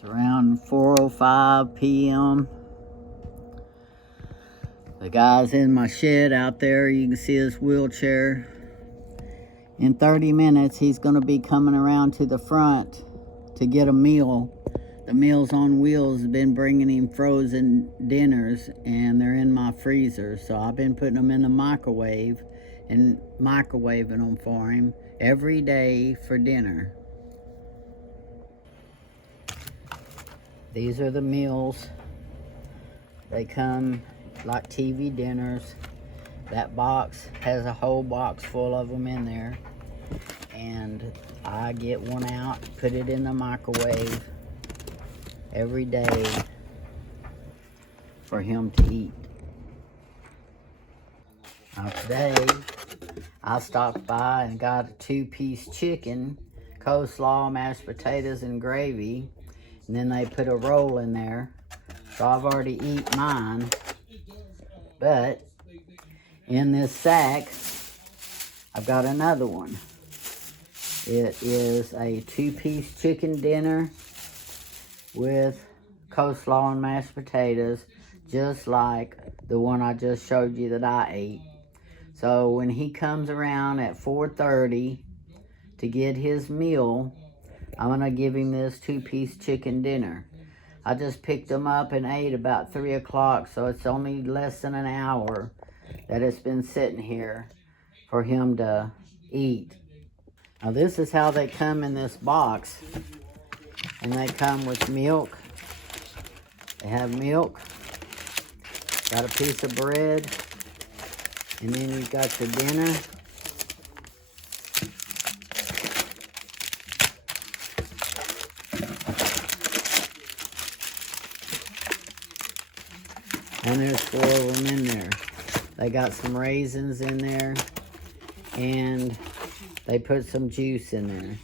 It's around 4:05 p.m. The guy's in my shed out there. You can see his wheelchair. In 30 minutes, he's going to be coming around to the front to get a meal. The Meals on Wheels have been bringing him frozen dinners, and they're in my freezer. So I've been putting them in the microwave and microwaving them for him every day for dinner. These are the meals. They come like TV dinners. That box has a whole box full of them in there. And I get one out, put it in the microwave every day for him to eat. Now today, I stopped by and got a 2-piece chicken, coleslaw, mashed potatoes, and gravy. And then they put a roll in there. So I've already eaten mine. But in this sack, I've got another one. It is a 2-piece chicken dinner with coleslaw and mashed potatoes, just like the one I just showed you that I ate. So when he comes around at 4:30 to get his meal, I'm going to give him this 2-piece chicken dinner. I just picked them up and ate about 3 o'clock, so it's only less than an hour that it's been sitting here for him to eat. Now this is how they come in this box. And they come with milk. They have milk, got a piece of bread, and then you've got your dinner. And there's 4 of them in there. They got some raisins in there, and they put some juice in there.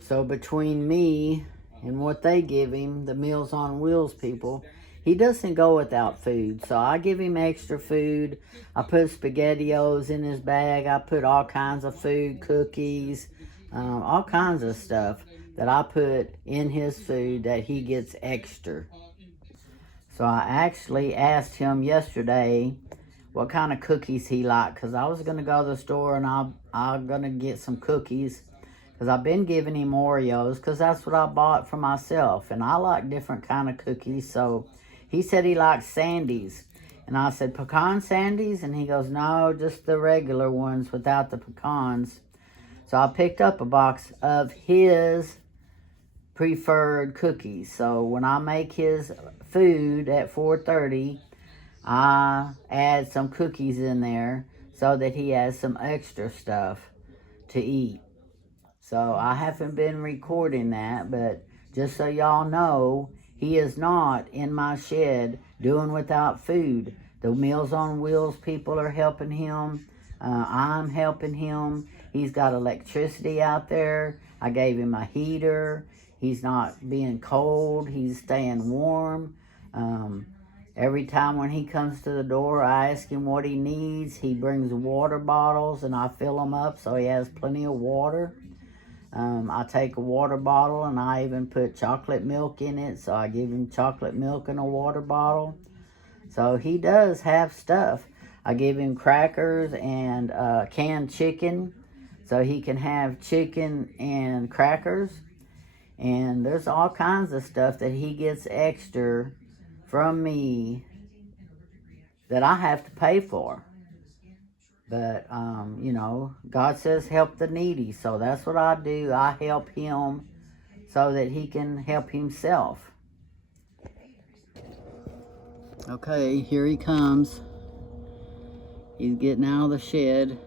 So between me and what they give him, the Meals on Wheels people, he doesn't go without food. So I give him extra food. I put SpaghettiOs in his bag. I put all kinds of food, cookies, all kinds of stuff that I put in his food that he gets extra. So I actually asked him yesterday what kind of cookies he liked, because I was going to go to the store and I'm going to get some cookies, because I've been giving him Oreos because that's what I bought for myself, and I like different kind of cookies. So he said he likes Sandies, and I said pecan Sandies, and he goes, no, just the regular ones without the pecans. So I picked up a box of his preferred cookies. So when I make his food at 4:30, I add some cookies in there so that he has some extra stuff to eat. So I haven't been recording that, but just so y'all know, he is not in my shed doing without food. The Meals on Wheels people are helping him. I'm helping him. He's got electricity out there. I gave him a heater. He's not being cold. He's staying warm. Every time when he comes to the door, I ask him what he needs. He brings water bottles, and I fill them up so he has plenty of water. I take a water bottle, and I even put chocolate milk in it, so I give him chocolate milk in a water bottle. So he does have stuff. I give him crackers and canned chicken, so he can have chicken and crackers. And there's all kinds of stuff that he gets extra from me that I have to pay for. But, you know, God says help the needy. So that's what I do. I help him so that he can help himself. Okay, here he comes. He's getting out of the shed.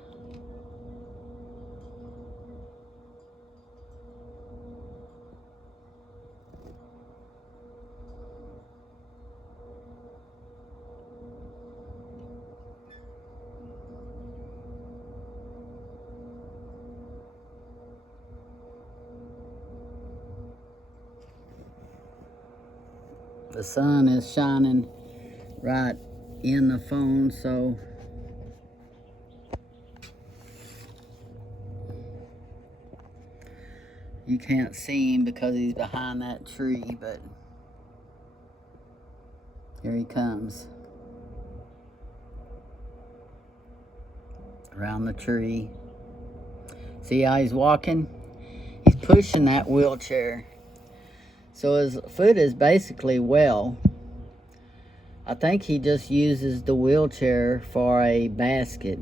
The sun is shining right in the phone, so you can't see him because he's behind that tree, but here he comes around the tree. See how he's walking? He's pushing that wheelchair. So his foot is basically well. I think he just uses the wheelchair for a basket.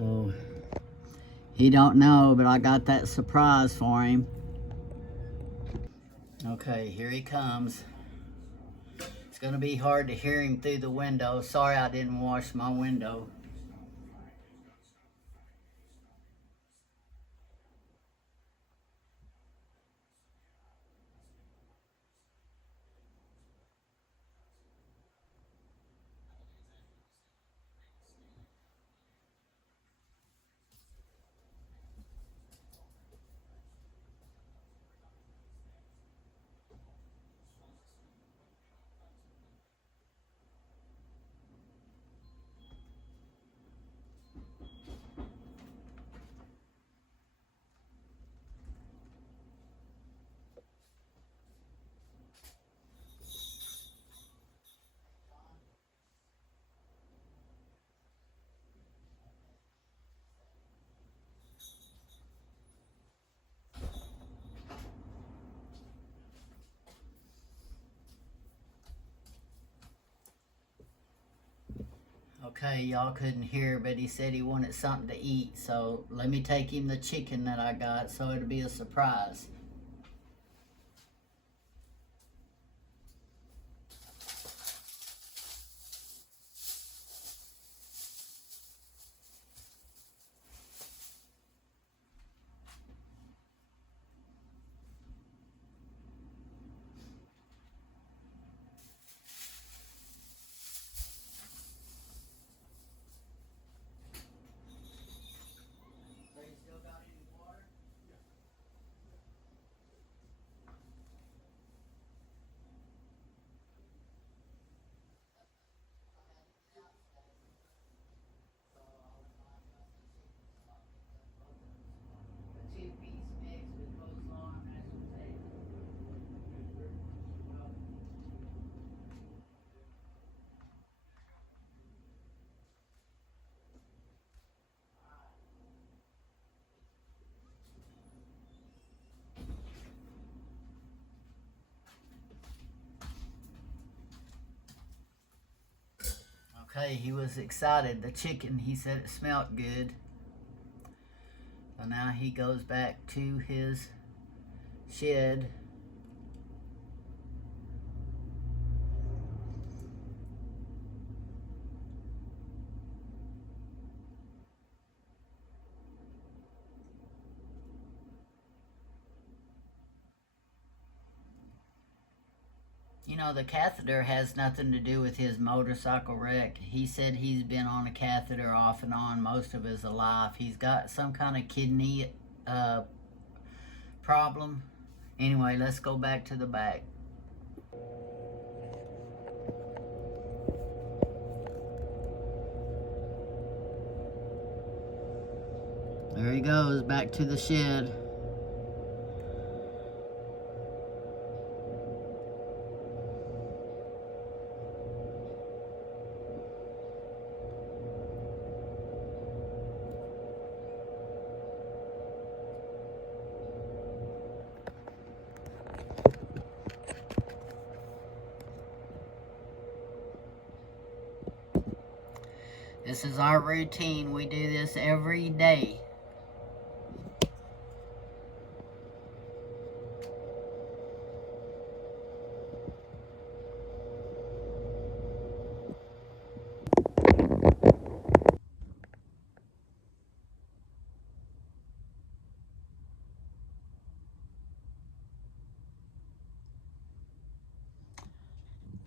Oh, he don't know, but I got that surprise for him. Okay, here he comes. It's gonna be hard to hear him through the window. Sorry I didn't wash my window. Okay, y'all couldn't hear, but he said he wanted something to eat, so let me take him the chicken that I got so it'll be a surprise. Okay, he was excited. The chicken, he said it smelled good. So now he goes back to his shed. You know, the catheter has nothing to do with his motorcycle wreck. He said he's been on a catheter off and on most of his life. He's got some kind of kidney problem. Anyway, let's go back to the back. There he goes, back to the shed. This is our routine. We do this every day.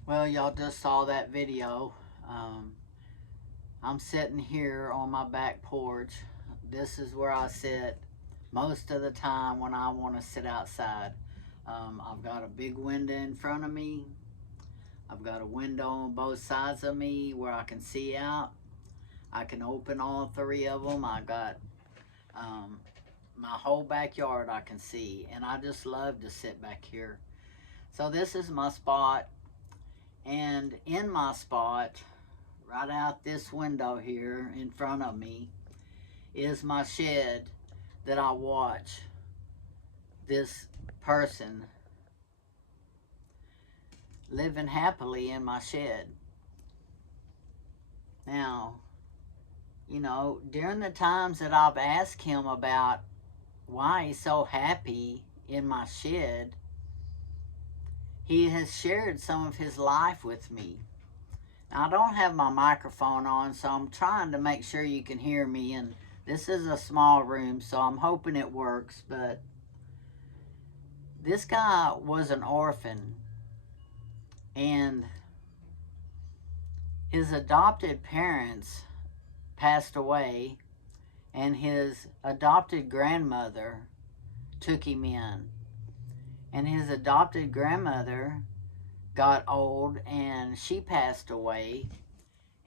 Well, y'all just saw that video. I'm sitting here on my back porch. This is where I sit most of the time when I want to sit outside. I've got a big window in front of me. I've got a window on both sides of me where I can see out. I can open all three of them. I got my whole backyard I can see, and I just love to sit back here. So this is my spot, and in my spot, right out this window here in front of me, is my shed that I watch this person living happily in my shed. Now, you know, during the times that I've asked him about why he's so happy in my shed, he has shared some of his life with me. Now, I don't have my microphone on, so I'm trying to make sure you can hear me, and this is a small room, so I'm hoping it works, but this guy was an orphan, and his adopted parents passed away, and his adopted grandmother took him in. And his adopted grandmother got old and she passed away.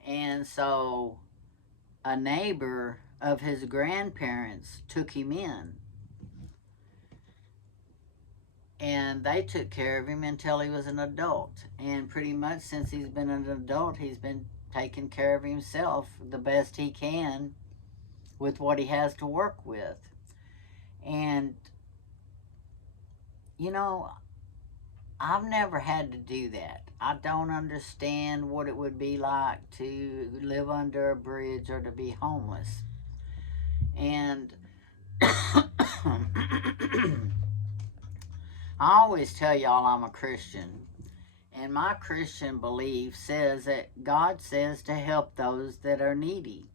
And so a neighbor of his grandparents took him in. And they took care of him until he was an adult. And pretty much since he's been an adult, he's been taking care of himself the best he can with what he has to work with. And, you know, I've never had to do that. I don't understand what it would be like to live under a bridge or to be homeless. And I always tell y'all I'm a Christian. And my Christian belief says that God says to help those that are needy,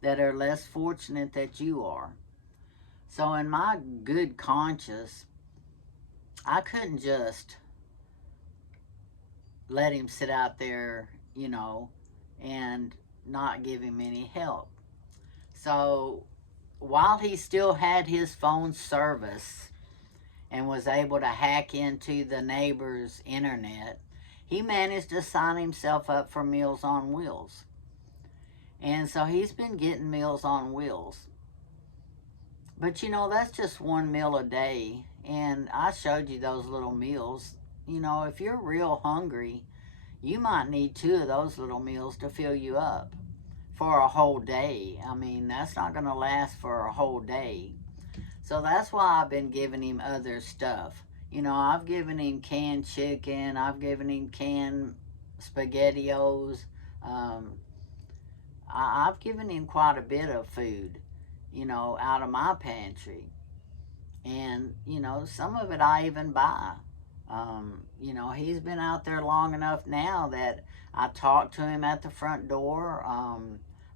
that are less fortunate than you are. So in my good conscience, I couldn't just let him sit out there, you know, and not give him any help. So while he still had his phone service and was able to hack into the neighbor's internet, he managed to sign himself up for Meals on Wheels. And so he's been getting Meals on Wheels. But you know, that's just one meal a day. And I showed you those little meals. You know, if you're real hungry, you might need 2 of those little meals to fill you up for a whole day. I mean, that's not going to last for a whole day. So that's why I've been giving him other stuff. You know, I've given him canned chicken. I've given him canned SpaghettiOs. I've given him quite a bit of food, you know, out of my pantry. And, you know, some of it I even buy. You know, he's been out there long enough now that I talked to him at the front door.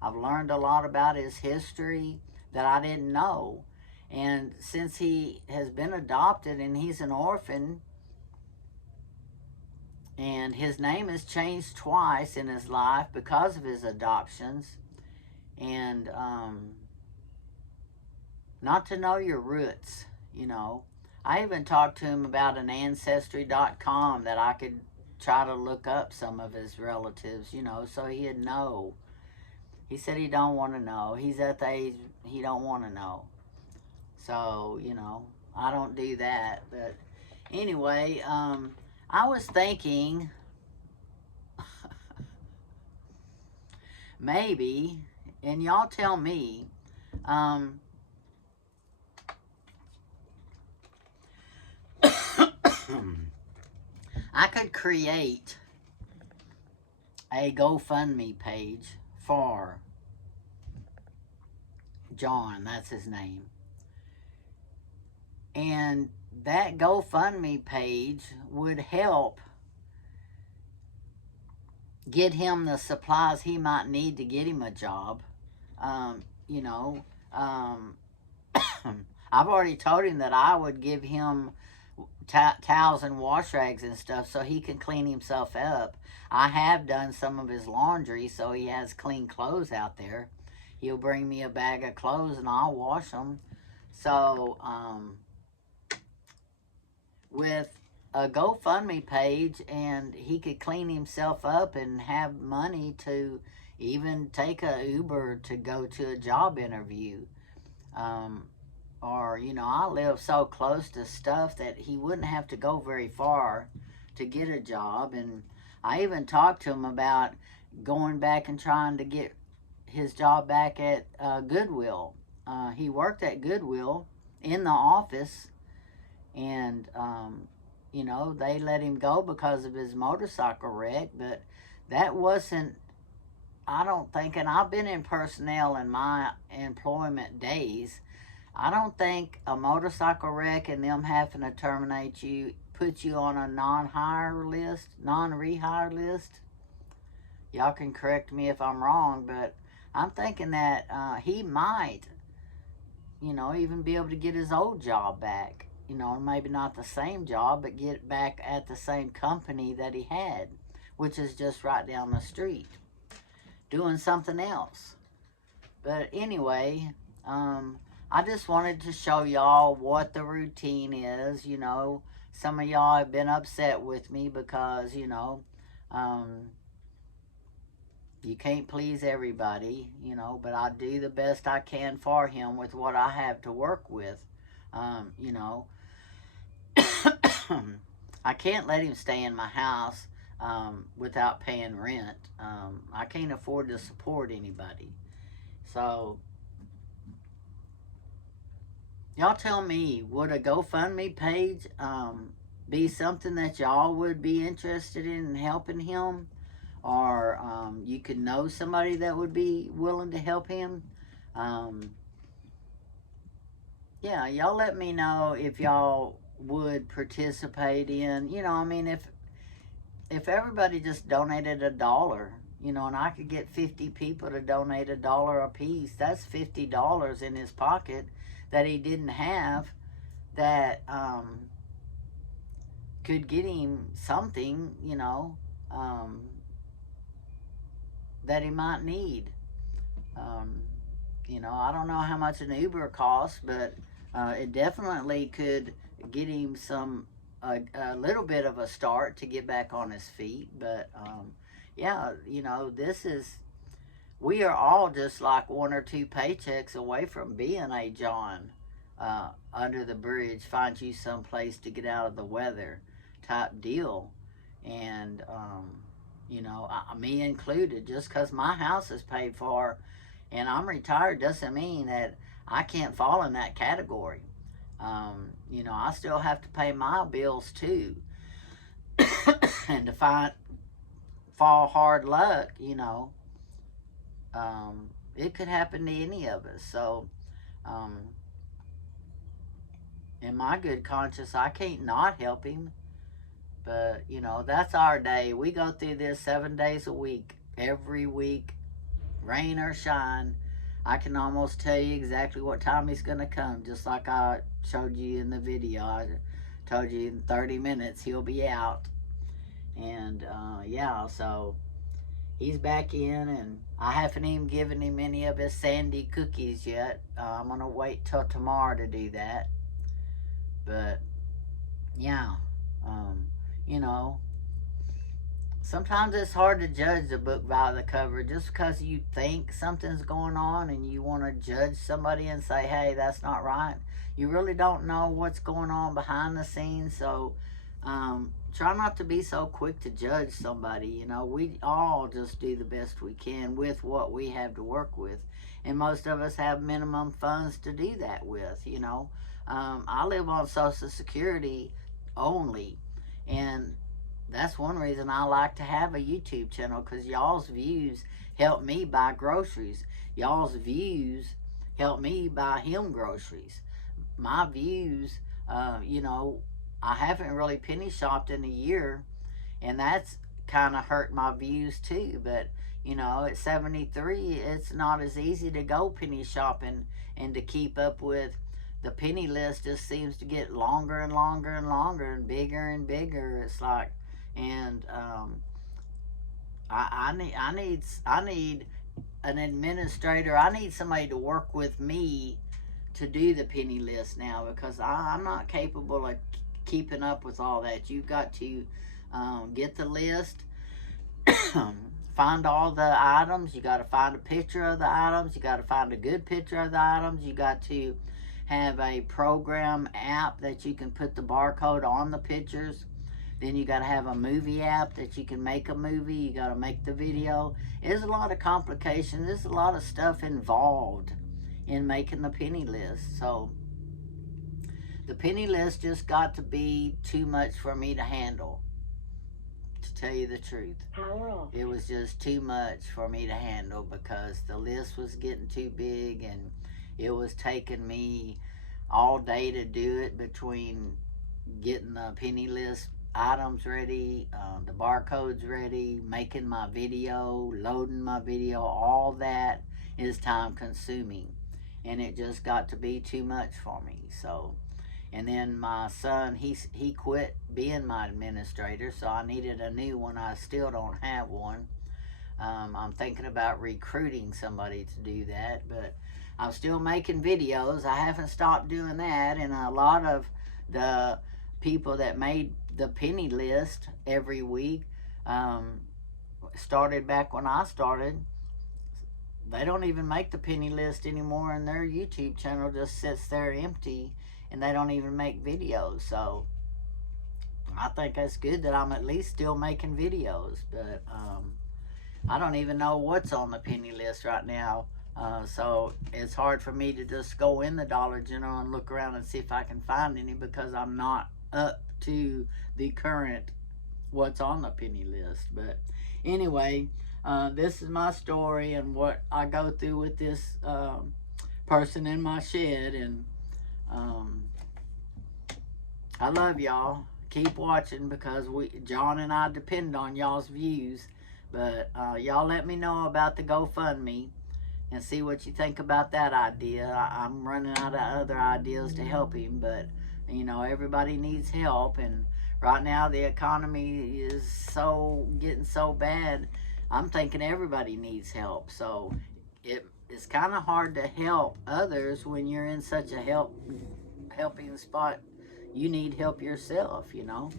I've learned a lot about his history that I didn't know. And since he has been adopted and he's an orphan, and his name has changed twice in his life because of his adoptions, and not to know your roots, you know. I even talked to him about an Ancestry.com that I could try to look up some of his relatives, you know, so he'd know. He said he don't want to know. He's at the age he don't want to know. So, you know, I don't do that. But anyway, I was thinking maybe, and y'all tell me, I could create a GoFundMe page for John, that's his name. And that GoFundMe page would help get him the supplies he might need to get him a job. You know, I've already told him that I would give him towels and wash rags and stuff so he can clean himself up. I have done some of his laundry, so he has clean clothes out there. He'll bring me a bag of clothes and I'll wash them. So, with a GoFundMe page, and he could clean himself up and have money to even take a Uber to go to a job interview. Or, you know, I live so close to stuff that he wouldn't have to go very far to get a job. And I even talked to him about going back and trying to get his job back at Goodwill. He worked at Goodwill in the office, and you know, they let him go because of his motorcycle wreck. But that wasn't, I don't think, and I've been in personnel in my employment days, I don't think a motorcycle wreck and them having to terminate you, put you on a non-hire list, non-rehire list. Y'all can correct me if I'm wrong, but I'm thinking that he might, you know, even be able to get his old job back. You know, maybe not the same job, but get back at the same company that he had, which is just right down the street, doing something else. But anyway, I just wanted to show y'all what the routine is. You know, some of y'all have been upset with me because, you know, you can't please everybody, you know, but I do the best I can for him with what I have to work with. You know, I can't let him stay in my house without paying rent. I can't afford to support anybody. So, y'all tell me, would a GoFundMe page be something that y'all would be interested in helping him? Or you could know somebody that would be willing to help him? Yeah, y'all let me know if y'all would participate in, you know, I mean, if everybody just donated $1, you know, and I could get 50 people to donate $1 a piece, that's $50 in his pocket that he didn't have, that could get him something, you know, that he might need. You know, I don't know how much an Uber costs, but it definitely could get him a little bit of a start to get back on his feet. But yeah, you know, we are all just like 1 or 2 paychecks away from being a John under the bridge, find you some place to get out of the weather type deal. And you know, me included, just because my house is paid for and I'm retired doesn't mean that I can't fall in that category. You know, I still have to pay my bills too. And to fall hard luck, you know, it could happen to any of us. So, in my good conscience, I can't not help him. But, you know, that's our day. We go through this 7 days a week, every week, rain or shine. I can almost tell you exactly what time he's going to come, just like I showed you in the video. I told you in 30 minutes he'll be out. And, yeah, so he's back in, and I haven't even given him any of his Sandy cookies yet. I'm going to wait till tomorrow to do that. But, yeah, you know, sometimes it's hard to judge a book by the cover. Just because you think something's going on and you want to judge somebody and say, hey, that's not right, you really don't know what's going on behind the scenes. So try not to be so quick to judge somebody. You know, we all just do the best we can with what we have to work with, and most of us have minimum funds to do that with. You know, I live on Social Security only, and that's one reason I like to have a YouTube channel, because y'all's views help me buy groceries. Y'all's views help me buy him groceries. My views, you know, I haven't really penny shopped in a year, and that's kind of hurt my views too. But, you know, at 73, it's not as easy to go penny shopping and to keep up with the penny list just seems to get longer and longer and longer and bigger. It's like, and I need an administrator. I need somebody to work with me to do the penny list now, because I'm not capable of keeping up with all that. You've got to get the list, find all the items. You got to find a picture of the items. You got to find a good picture of the items. You got to have a program app that you can put the barcode on the pictures. Then you got to have a movie app that you can make a movie. You got to make the video. There's a lot of complications. There's a lot of stuff involved in making the penny list. So the penny list just got to be too much for me to handle, to tell you the truth. It was just too much for me to handle, because the list was getting too big, and it was taking me all day to do it, between getting the penny list items ready, the barcodes ready, making my video, loading my video. All that is time consuming, and it just got to be too much for me. So, and then my son, he quit being my administrator, so I needed a new one. I still don't have one. I'm thinking about recruiting somebody to do that, but I'm still making videos. I haven't stopped doing that, and a lot of the people that made the penny list every week started back when I started. They don't even make the penny list anymore, and their YouTube channel just sits there empty, and they don't even make videos. So I think that's good that I'm at least still making videos, but I don't even know what's on the penny list right now. So it's hard for me to just go in the Dollar General and look around and see if I can find any, because I'm not up to the current what's on the penny list. But anyway, this is my story and what I go through with this person in my shed, and I love y'all. Keep watching, because John and I depend on y'all's views. But y'all let me know about the GoFundMe and see what you think about that idea. I'm running out of other ideas to help him, but you know, everybody needs help, and right now the economy is getting so bad. I'm thinking everybody needs help. So it's kind of hard to help others when you're in such a helping spot. You need help yourself, you know.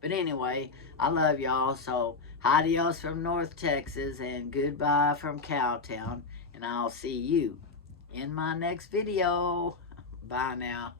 But anyway, I love y'all. So adios from North Texas, and goodbye from Cowtown. And I'll see you in my next video. Bye now.